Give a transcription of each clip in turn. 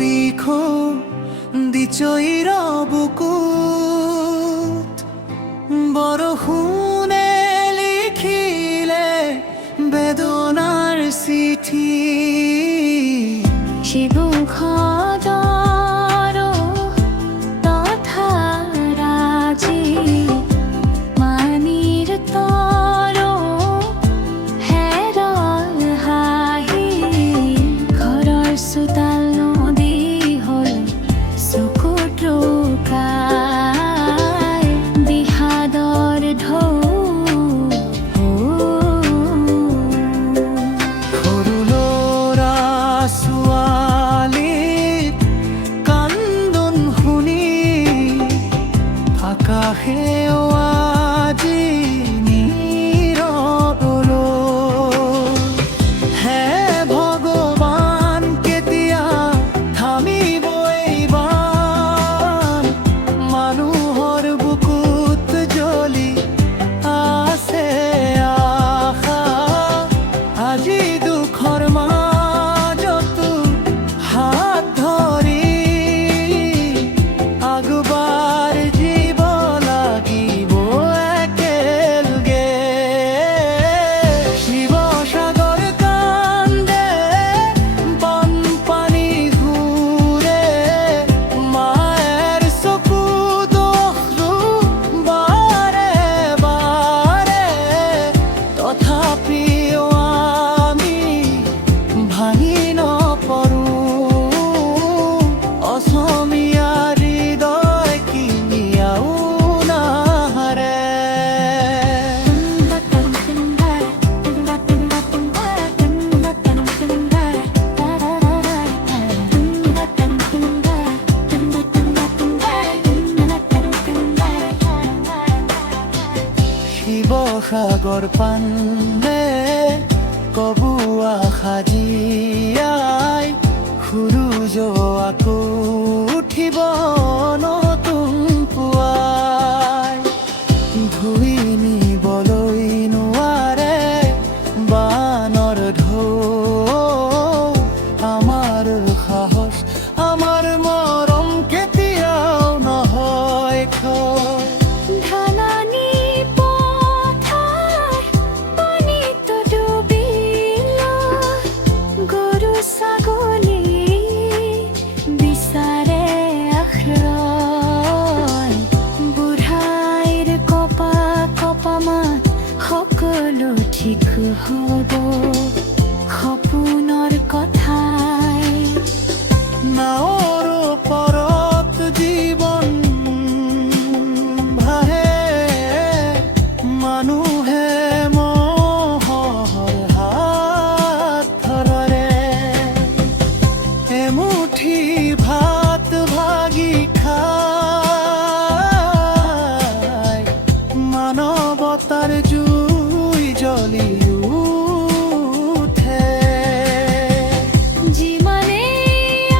দিখো দিচৈৰ বুকুত বৰষুণে লিখিলে বেদনাৰ চিঠি শিৱসাগৰ পানে কবুৱা সাজিয়াই সূৰুজ আকৌ উঠিব নতুন পুৱাই ধুই নিবলৈ নোৱাৰে বানৰ ঢৌ আমাৰ সাহস আমাৰ মৰম কেতিয়াও নহয় ক্ষয় ঠিক হ'ব সপোনৰ কথাই নাৱৰ ওপৰত জীৱন ভাহে মানুহে মহৰ হাত ধৰে এমুঠি ভাত ভাগি খাই মানৱতাৰ জ্বলি উঠে যিমানে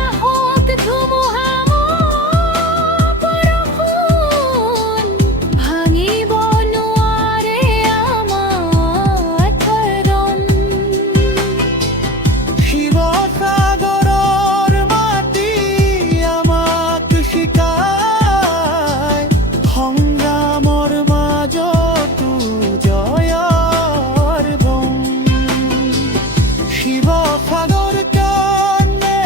আহক ধুমুহা বৰষুণ ভাঙিব নোৱাৰে আমাৰ ধৰণ শিৱসাগৰৰ মাটি আমাক শিকায় সংগ্ৰামৰ মাজতো জয় শিৱসাগৰ কান্দে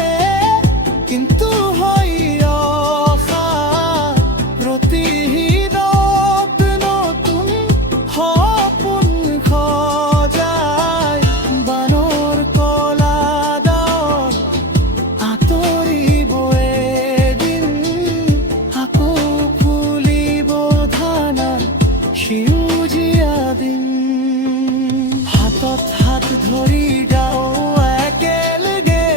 কিন্তু হৈ ৰখা প্ৰতিহিদত নতুন সপোন সজাই বানৰ কলা ডাৱৰ আঁতৰিব এদিন আকৌ ফুলিব ধানৰ সেউজীয়া দিন হাতত হাত ধৰি যাওঁ একেলগে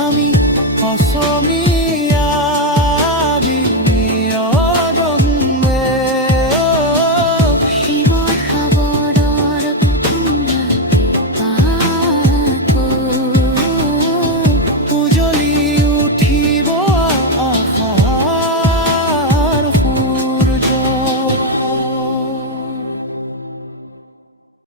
আমি অসমীয়া